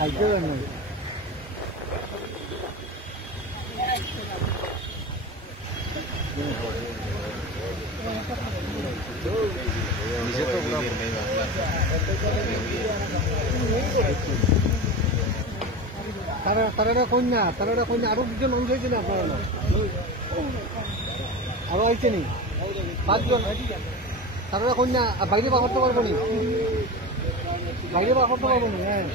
খাইতে জানো তারা কন্যা আরো দুজন মানুষ হয়েছে না আপনারা আরো আইছে নি 5 জন তারা কন্যা বাইরে বার করতে পারবো নি বাইরে বার করতে পারবো নি হ্যাঁ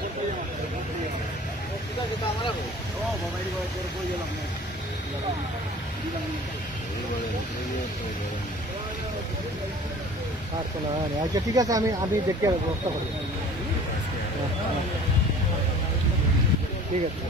আচ্ছা ঠিক আছে আমি দেখে ব্যবস্থা করি ঠিক আছে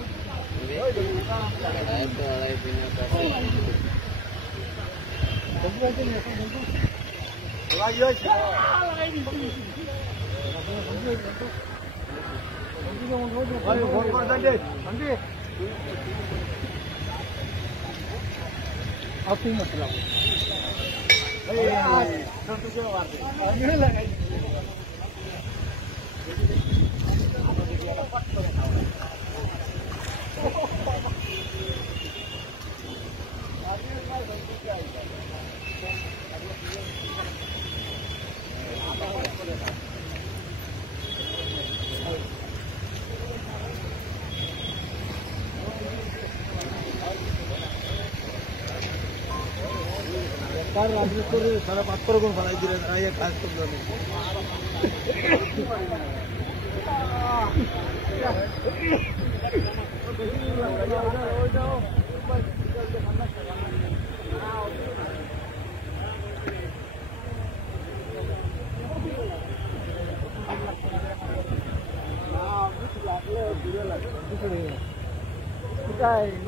আপনি মতলব রাজনীতি সারা 5 গুণ বাড়াই দিলেন কাজ করলেন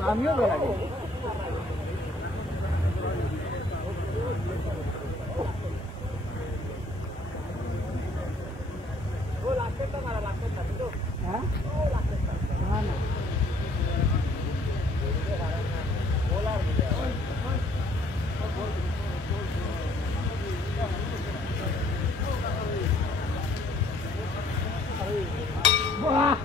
আমিও বেড়াবো Wah,